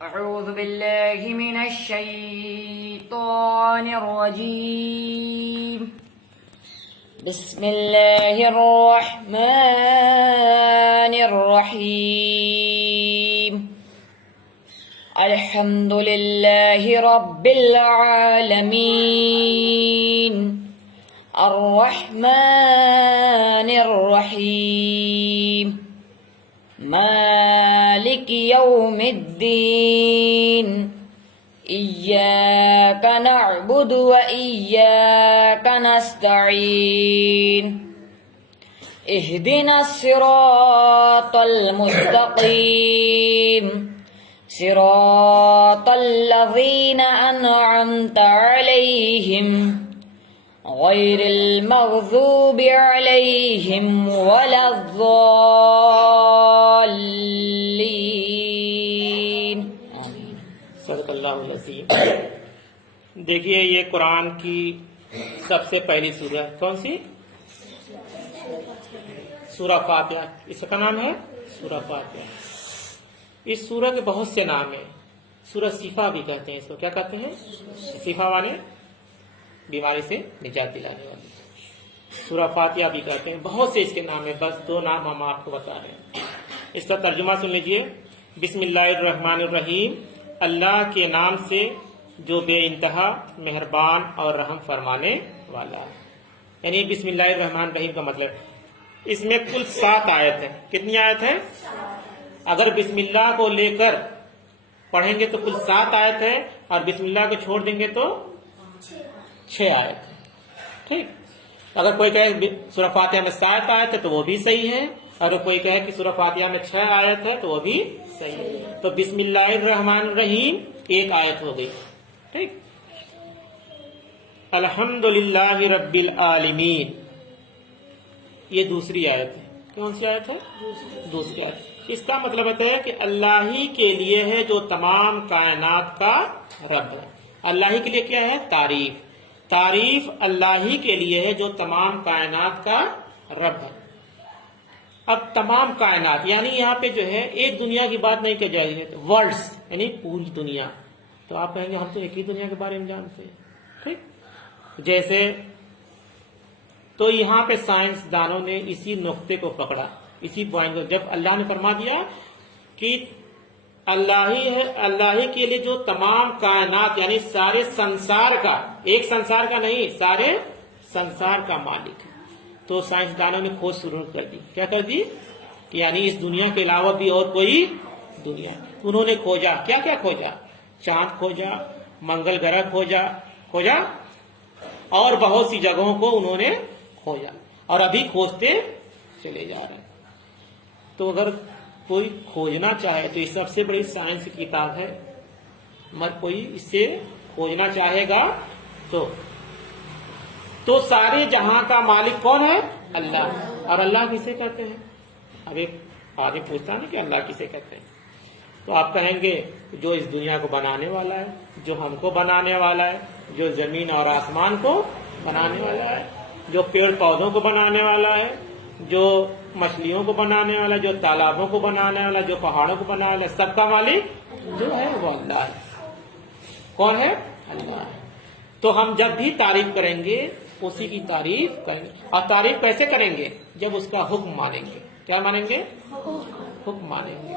أعوذ بالله من الشيطان الرجيم. بسم الله الرحمن الرحيم. الحمد لله رب العالمين الرحمن الرحيم مالك يوم الدين إياك نعبد وإياك نستعين اهدنا الصراط المستقيم صراط الذين أنعمت عليهم غير المغضوب عليهم ولا الضالين. صدق اللہ العظیم. دیکھیے یہ قرآن کی سب سے پہلی سورہ کون سی؟ سورہ فاتحہ. اس کا نام ہے سورہ فاتحہ. اس سورہ کے بہت سے نام ہیں. سورہ شفا بھی کہتے ہیں اس کو. کیا کہتے ہیں؟ شفا والے بیماری سے نجات دلانے والی. سورہ فاتحہ بھی کہتے ہیں. بہت سے اس کے نام ہیں. بس 2 نام ہم آپ کو بتا رہے ہیں. اس کا ترجمہ سن لیجئے. بسم اللہ الرحمن الرحیم. اللہ کے نام سے جو بے انتہا مہربان اور رحم فرمانے والا ہے. یعنی بسم اللہ الرحمن الرحیم کا مطلب اس میں کل 7 آیت ہیں. کتنی آیت ہیں؟ اگر بسم اللہ کو لے کر پڑھیں گے تو کل 7 آیت ہے، اور بسم اللہ کو چھوڑ دیں گے تو 6 آیت ہے. ٹھیک. اگر کوئی کہے سورہ فاتحہ میں 7 آیت ہے تو وہ بھی صحیح ہے. اگر کوئی کہے کہ سورہ فاتحہ میں 6 آیت ہے تو وہ بھی صحیح ہے. تو بسم اللہ الرحمن الرحیم 1 آیت ہو گئی. ٹھیک. الحمدللہ رب العالمین یہ دوسری آیت ہے. کون سی آیت ہے؟ دوسری آیت. اس کا مطلب ہے کہ اللہ ہی کے لیے ہے جو تمام کائنات کا رب ہے. اللہ ہی کے لیے کیا ہے؟ تعریف. تعریف اللہ ہی کے لیے ہے جو تمام کائنات کا رب ہے. اب تمام کائنات یعنی یہاں پہ جو ہے ایک دنیا کی بات نہیں کی جائے گی. ورلڈس یعنی پوری دنیا. تو آپ کہیں گے ہم تو ایک ہی دنیا کے بارے میں جانتے ہیں. ٹھیک. جیسے تو یہاں پہ سائنسدانوں نے اسی نقطے کو پکڑا، اسی پوائنٹ کو. جب اللہ نے فرما دیا کہ اللہ ہی ہے، اللہ ہی کے لیے جو تمام کائنات یعنی سارے سنسار کا، ایک سنسار کا نہیں سارے سنسار کا مالک ہے، تو سائنسدانوں نے کھوج شروع کر دی. کیا کر دی؟ یعنی اس دنیا کے علاوہ بھی اور کوئی دنیا. انہوں نے کھوجا. کیا کیا کھوجا؟ چاند کھوجا، منگل گرہ کھوجا اور بہت سی جگہوں کو انہوں نے کھوجا، اور ابھی کھوجتے چلے جا رہے ہیں. تو اگر کوئی کھوجنا چاہے تو یہ سب سے بڑی سائنس کی کتاب ہے. مگر کوئی اس سے کھوجنا چاہے گا تو سارے جہاں کا مالک کون ہے؟ اللہ. اور اللہ کسے کہتے ہیں؟ اب ایک آدمی پوچھتا ہے کہ اللہ کسے کہتے ہیں، تو آپ کہیں گے جو اس دنیا کو بنانے والا ہے، جو ہم کو بنانے والا ہے، جو زمین اور آسمان کو بنانے والا ہے، جو پیڑ پودوں کو بنانے والا ہے، جو مچھلیوں کو بنانے والا، جو تالابوں کو بنانے والا، جو پہاڑوں کو بنانے والا، سب کا مالک جو ہے وہ اللہ ہے. کون ہے؟ اللہ ہے. تو ہم جب بھی تعریف کریں گے اسی کی تعریف کریں گے. اور تعریف کیسے کریں گے؟ جب اس کا حکم مانیں گے. کیا مانیں گے؟ حکم مانیں گے.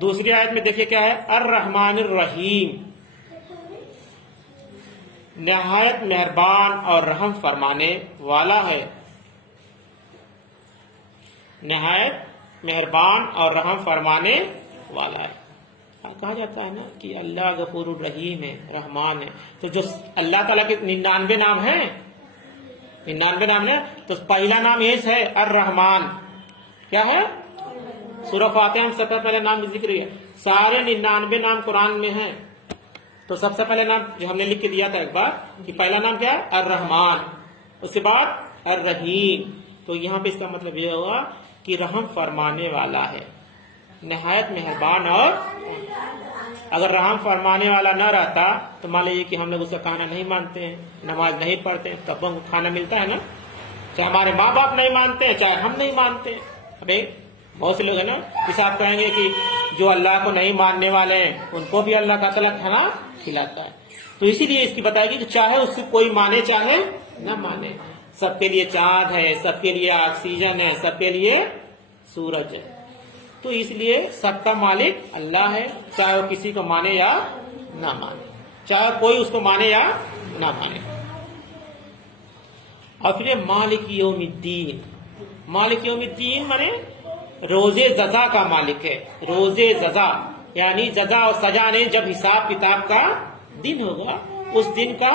دوسری آیت میں دیکھیے کیا ہے؟ الرحمن الرحیم. نہایت مہربان اور رحم فرمانے والا ہے. نہایت مہربان اور رحم فرمانے والا ہے. کہا جاتا ہے نا کہ اللہ غفور الرحیم ہے، رحمان ہے. تو جو اللہ تعالیٰ کے 99 نام ہیں، 99 نام ہے، تو پہلا نام یہ ہے الرحمان. کیا ہے؟ سورہ فاتحہ میں سب سے پہلے نام ذکر ہے. سارے 99 نام قرآن میں ہیں. تو سب سے پہلے نام جو ہم نے لکھ کے دیا تھا ایک بار کہ پہلا نام کیا ہے؟ الرحمان. اس کے بعد الرحیم. تو یہاں پہ اس کا مطلب یہ ہوا کہ رحم فرمانے والا ہے، نہایت مہربان. اور اگر رحم فرمانے والا نہ رہتا تو مان لیجیے کہ ہم لوگ اس کا کہنا نہیں مانتے ہیں، نماز نہیں پڑھتے ہیں، تب ہم کو کھانا ملتا ہے نا. چاہے ہمارے ماں باپ نہیں مانتے ہیں، چاہے ہم نہیں مانتے ہیں. ابھی بہت سے لوگ ہیں نا، جس آپ کہیں گے کہ جو اللہ کو نہیں ماننے والے ہیں ان کو بھی اللہ کا تعالیٰ کھانا کھلاتا ہے، تو اسی لیے اس کی بتائے گی کہ چاہے اس سے کوئی مانے چاہے نہ مانے، سب کے لیے چاند ہے، سب کے لیے آکسیجن ہے، سب کے لیے سورج ہے، تو اس لیے سب کا مالک اللہ ہے، چاہے وہ کسی کو مانے یا نہ مانے، چاہے کوئی اس کو مانے یا نہ مانے۔ اور پھر مالک یوم الدین، مالک یوم الدین مانے روز جزا کا مالک ہے، روز جزا یعنی جزا اور سزا نے جب حساب کتاب کا دن ہوگا اس دن کا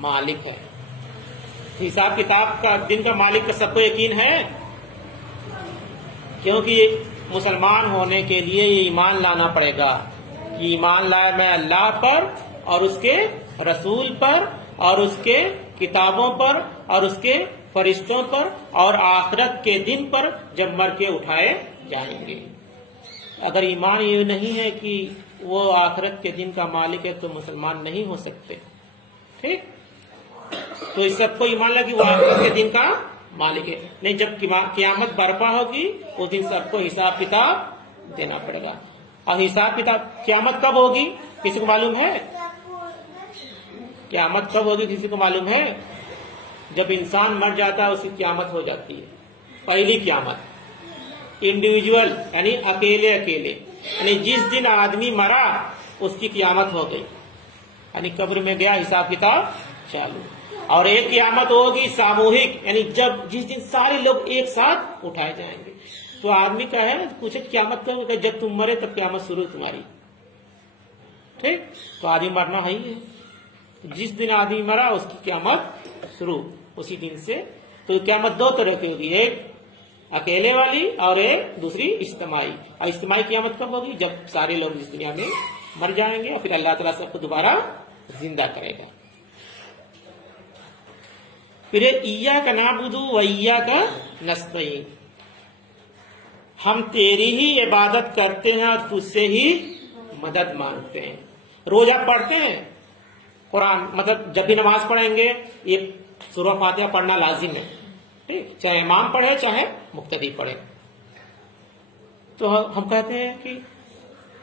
مالک ہے۔ حساب کتاب کا دن کا مالک کا سب کو یقین ہے، کیونکہ مسلمان ہونے کے لیے یہ ایمان لانا پڑے گا کہ ایمان لائے میں اللہ پر اور اس کے رسول پر اور اس کے کتابوں پر اور اس کے فرشتوں پر اور آخرت کے دن پر جب مر کے اٹھائے جائیں گے۔ اگر ایمان یہ نہیں ہے کہ وہ آخرت کے دن کا مالک ہے تو مسلمان نہیں ہو سکتے، ٹھیک؟ تو اس سب کو ایمان لگی وہ آخرت کے دن کا مالک ہے، نہیں جب قیامت برپا ہوگی اس دن سب کو حساب کتاب دینا پڑے گا۔ اور حساب کتاب قیامت کب ہوگی کسی کو معلوم ہے؟ قیامت کب ہوگی کسی کو معلوم ہے؟ جب انسان مر جاتا ہے اس کی قیامت ہو جاتی ہے، پہلی قیامت انڈیویجول یعنی اکیلے اکیلے، یعنی جس دن آدمی مرا اس کی قیامت ہو گئی، یعنی قبر میں گیا حساب کتاب چالو۔ اور ایک قیامت ہوگی ساموہک، یعنی جس دن سارے لوگ ایک ساتھ اٹھائے جائیں گے۔ تو آدمی کا ہے پوچھے قیامت کب؟ جب تم مرے تب قیامت شروع تمہاری، ٹھیک؟ تو آدمی مرنا ہے ہی ہے، جس دن آدمی مرا اس کی قیامت شروع اسی دن سے۔ تو قیامت دو طرح کی ہوگی، ایک اکیلے والی اور ایک دوسری اجتماعی۔ اور اجتماعی قیامت کب ہوگی؟ جب سارے لوگ اس دنیا میں مر جائیں گے اور پھر اللہ تعالیٰ سب کو دوبارہ زندہ کرے گا۔ پھر ایاک نعبد و ایاک نستعین، ہم تیری ہی عبادت کرتے ہیں اور تجھ سے ہی مدد مانگتے ہیں۔ روزہ پڑھتے ہیں، قرآن مطلب جب بھی نماز پڑھیں گے یہ سورہ فاتحہ پڑھنا لازم ہے، ٹھیک؟ چاہے امام پڑھے چاہے مقتدی پڑھے۔ تو ہم کہتے ہیں کہ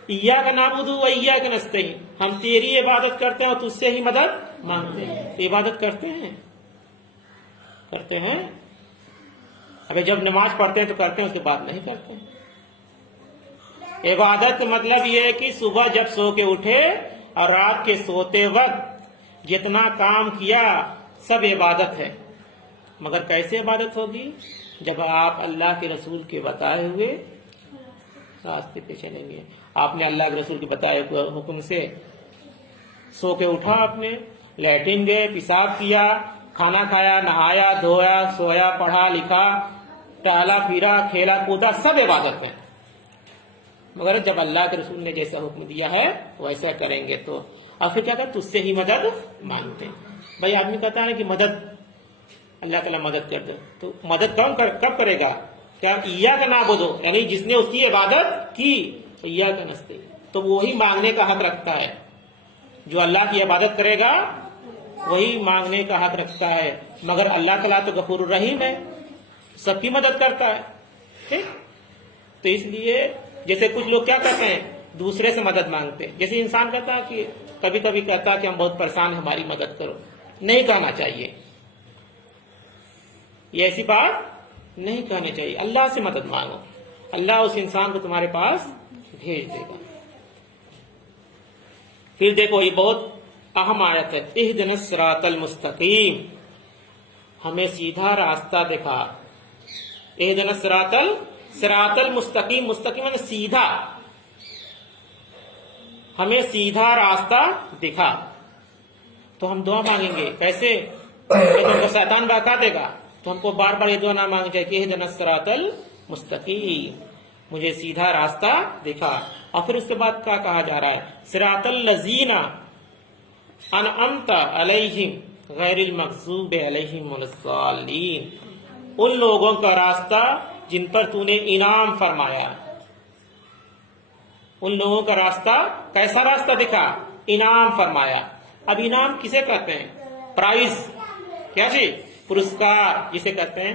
ایاک نعبد و ایاک نستعین، ہم تیری عبادت کرتے ہیں اور تجھ سے ہی مدد مانگتے ہیں۔ عبادت کرتے ہیں ابھی جب نماز پڑھتے ہیں تو کرتے ہیں، اس کے بعد نہیں کرتے ہیں۔ عبادت مطلب یہ ہے کہ صبح جب سو کے اٹھے اور رات کے سوتے وقت جتنا کام کیا سب عبادت ہے، مگر کیسے عبادت ہوگی؟ جب آپ اللہ کے رسول کے بتائے ہوئے راستے پہ چلیں گے۔ آپ نے اللہ کے رسول کے بتائے ہوئے حکم سے سو کے اٹھا، آپ نے لیٹرین گئے، پیشاب کیا، کھانا کھایا، نہایا، دھویا، سویا، پڑھا لکھا، ٹہلا پھرا، کھیلا کودا، سب عبادت ہے۔ مگر جب اللہ کے رسول نے جیسا حکم دیا ہے ویسا کریں گے تو اور پھر کیا کہا؟ تجھ سے ہی مدد مانگتے ہیں۔ بھائی آدمی کہتا ہے کہ مدد اللہ تعالیٰ مدد کر دے، تو مدد کب کرے گا؟ کیا ایاک نعبد ہو یعنی جس نے اس کی عبادت کی، ایاک نستعین تو وہی مانگنے کا حق رکھتا ہے۔ جو اللہ کی عبادت کرے گا وہی مانگنے کا حق رکھتا ہے، مگر اللہ تعالیٰ تو غفور الرحیم ہے، سب کی مدد کرتا ہے، ٹھیک؟ تو اس لیے جیسے کچھ لوگ کیا کرتے ہیں دوسرے سے مدد مانگتے ہیں، جیسے انسان کہتا ہے کہ کبھی کبھی کہتا ہے کہ ہم بہت پریشان ہیں ہماری مدد کرو، نہیں کہنا چاہیے، یہ ایسی بات نہیں کہنا چاہیے۔ اللہ سے مدد مانگو، اللہ اس انسان کو تمہارے پاس بھیج دے گا۔ پھر دیکھو یہ بہت اہم آیت ہے، اہدنا الصراط المستقیم، ہمیں سیدھا راستہ دکھا۔ اہدنا صراط المستقیم، مستقیم یعنی سیدھا، ہمیں سیدھا راستہ دکھا۔ تو ہم دعا مانگیں گے کیسے؟ تو شیطان بہکا دے گا، تو ہم کو بار بار یہ دعا نہ مانگنا چاہیے کہ اہدنا الصراط المستقیم، مجھے سیدھا راستہ دکھا۔ اور پھر اس کے بعد کیا کہا جا رہا ہے؟ صراط الذین انعمت علیہم غیر المغضوب علیہم ولا الضالین، ان لوگوں کا راستہ جن پر تو نے انعام فرمایا۔ ان لوگوں کا راستہ کیسا راستہ دکھا؟ انعام فرمایا۔ اب انعام کسے کہتے ہیں؟ پرائز، کیا چیز؟ پرسکار جسے کہتے ہیں،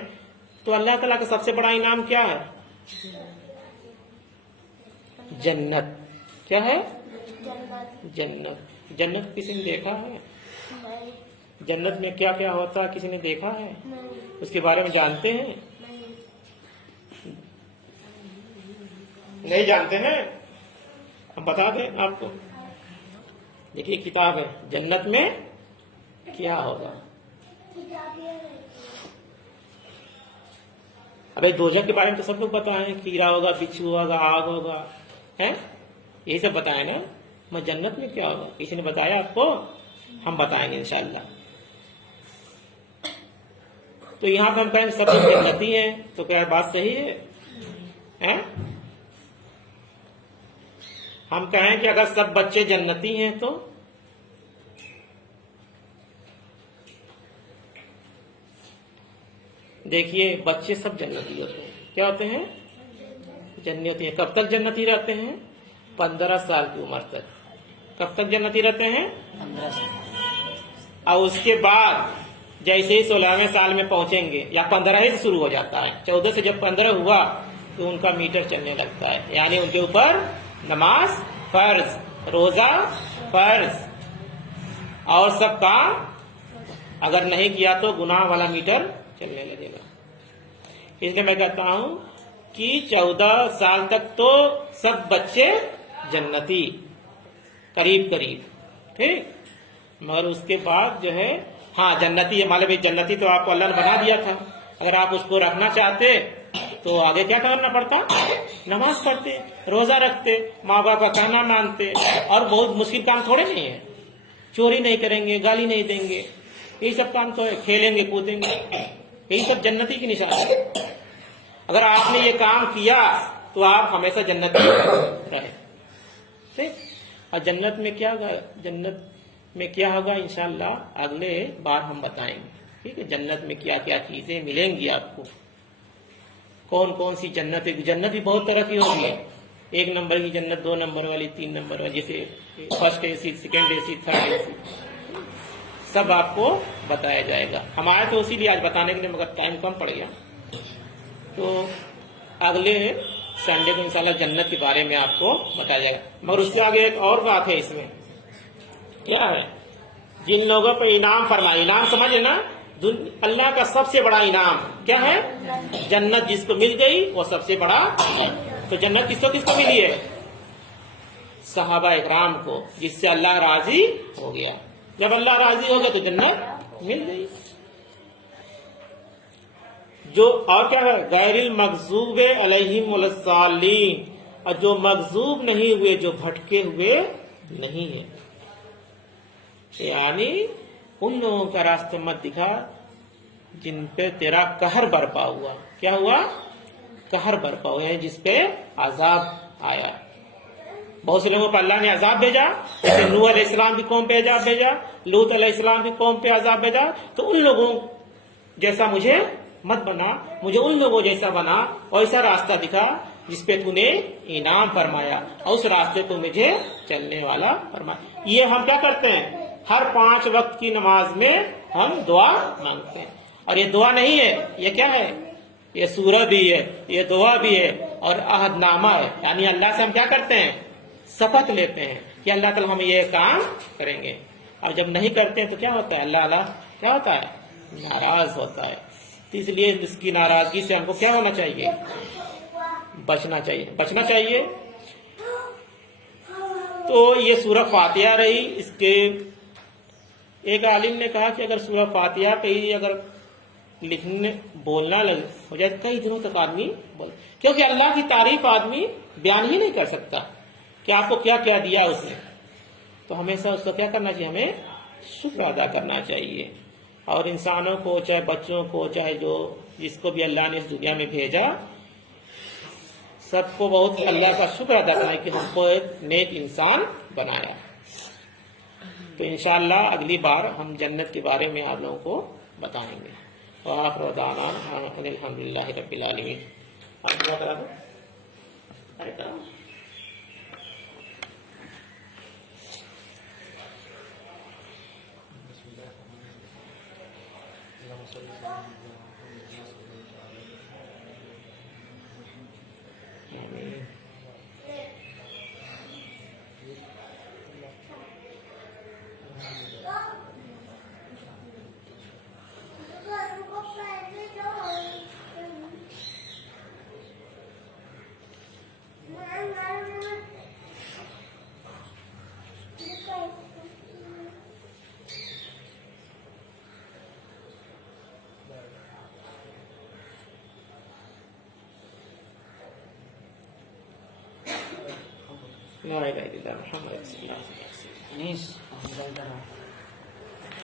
تو اللہ تعالیٰ کا سب سے بڑا انعام کیا ہے؟ جنت. کیا ہے؟ جنت. جنت کسی نے دیکھا ہے؟ جنت میں کیا کیا ہوتا ہے کسی نے دیکھا ہے؟ اس کے بارے میں جانتے ہیں؟ نہیں جانتے ہیں؟ ہم بتا دیں آپ کو. دیکھیے کتاب ہے جنت میں کیا ہوگا. ابھی دوزخ کے بارے میں تو سب لوگ بتائیں، کیڑا ہوگا، بچھو ہوگا، آگ ہوگا، ہیں یہی سب بتائیں نا. میں جنت میں کیا ہوگا کسی نے بتایا آپ کو؟ ہم بتائیں گے انشاءاللہ. تو یہاں پہ ہم کہیں سب لوگ جنتی ہیں تو کیا بات صحیح ہے؟ ہم کہیں کہ اگر سب بچے جنتی ہیں تو دیکھیے بچے سب جنتی ہوتے ہیں. کیا ہوتے ہیں؟ جنتی ہیں. کب تک جنتی رہتے ہیں؟ 15 سال کی عمر تک. کب تک جنتی رہتے ہیں؟ 15 سال. اور اس کے بعد جیسے ہی 16ویں سال میں پہنچیں گے یا 15 ہی سے شروع ہو جاتا ہے، 14 سے جب 15 ہوا تو ان کا میٹر چلنے لگتا ہے. یعنی ان کے اوپر نماز فرض، روزہ فرض، اور سب کام اگر نہیں کیا تو گناہ والا میٹر چلنے لگے گا. اس لیے میں کہتا ہوں کہ 14 سال تک تو سب بچے جنتی قریب قریب، ٹھیک. مگر اس کے بعد جو ہے ہاں جنتی ہے مطلب جنتی تو آپ کو اللہ نے بنا دیا تھا. اگر آپ اس کو رکھنا چاہتے تو آگے کیا کرنا پڑتا؟ نماز پڑھتے، روزہ رکھتے، ماں باپ کا کہنا مانتے. اور بہت مشکل کام تھوڑے نہیں ہے. چوری نہیں کریں گے، گالی نہیں دیں گے، یہی سب کام تو ہے. کھیلیں گے، کودیں گے، یہی سب جنتی کی نشانی ہے. اگر آپ نے یہ کام کیا تو آپ ہمیشہ جنتی رہے. ٹھیک. اور جنت میں کیا ہوگا؟ جنت میں کیا ہوگا انشاءاللہ اگلے بار ہم بتائیں گے. ٹھیک ہے. جنت میں کیا کیا چیزیں ملیں گی آپ کو، کون کون سی جنت ہے. جنت بھی بہت طرح کی ہوگی. 1 نمبر کی جنت، 2 نمبر والی، 3 نمبر والی، جیسے first A C, second A C, third A C, سب آپ کو بتایا جائے گا. ہم آئے تو اسی لیے آج بتانے کے لیے، مگر ٹائم کم پڑ گیا. تو اگلے سنڈے کو انشاءاللہ جنت کے بارے میں آپ کو بتایا جائے گا. مگر اس کے آگے ایک اور بات ہے. اس میں کیا ہے؟ جن لوگوں پہ انعام فرمایا، انعام سمجھے نا، اللہ کا سب سے بڑا انعام کیا ہے؟ جنت. جس کو مل گئی وہ سب سے بڑا ہے. تو جنت کس کو ملی ہے؟ صحابہ اکرام کو، جس سے اللہ راضی ہو گیا. جب اللہ راضی ہو گیا تو جنت مل گئی. جو اور کیا ہے؟ غیر المغضوب علیہم ولا الضالین. اور جو مغضوب نہیں ہوئے، جو بھٹکے ہوئے نہیں ہیں. یعنی ان لوگوں کا راستہ مت دکھا جن پہ تیرا قہر برپا ہوا. کیا ہوا؟ قہر برپا ہوا، یعنی جس پہ عذاب آیا. بہت سے لوگوں پر اللہ نے عذاب بھیجا، جیسے نوح علیہ السلام کی قوم پہ عذاب بھیجا، لوط علیہ السلام کی قوم پہ عذاب بھیجا. تو ان لوگوں جیسا مجھے مت بنا، مجھے ان لوگوں جیسا بنا، اور ایسا راستہ دکھا جس پہ تو نے انعام فرمایا، اور اس راستے کو مجھے چلنے والا فرمایا. یہ ہم کیا کرتے ہیں؟ ہر 5 وقت کی نماز میں ہم دعا مانگتے ہیں. اور یہ دعا نہیں ہے، یہ کیا ہے؟ یہ سورہ بھی ہے، یہ دعا بھی ہے، اور عہد نامہ ہے. یعنی اللہ سے ہم کیا کرتے ہیں؟ شپث لیتے ہیں کہ اللہ تعالیٰ ہم یہ کام کریں گے. اور جب نہیں کرتے ہیں تو کیا ہوتا ہے؟ اللہ کیا ہوتا ہے؟ ناراض ہوتا ہے. تو اس لیے اس کی ناراضگی سے ہم کو کیا ہونا چاہیے؟ بچنا چاہیے. تو یہ سورہ فاتحہ رہی. اس کے ایک عالم نے کہا کہ اگر سورہ فاتحہ پہ ہی اگر لکھنے بولنا ہو جائے کئی دنوں تک آدمی کیونکہ اللہ کی تعریف آدمی بیان ہی نہیں کر سکتا کہ آپ کو کیا کیا دیا اس نے. تو ہمیشہ اس کو کیا کرنا چاہیے؟ ہمیں شکر ادا کرنا چاہیے. اور انسانوں کو، چاہے بچوں کو، چاہے جس کو بھی اللہ نے اس دنیا میں بھیجا، سب کو بہت اللہ کا شکر ادا کرنا ہے کہ ہم کو ایک نیک انسان بنایا. تو انشاءاللہ اگلی بار ہم جنت کے بارے میں آپ لوگوں کو بتائیں گے. وآخر دعوانا ان الحمدللہ رب العالمین. آپ دعا کرا دو. ارے کرا. لا الہ الا اللہ محمد رسول اللہ صلی اللہ علیہ وسلم۔ انیس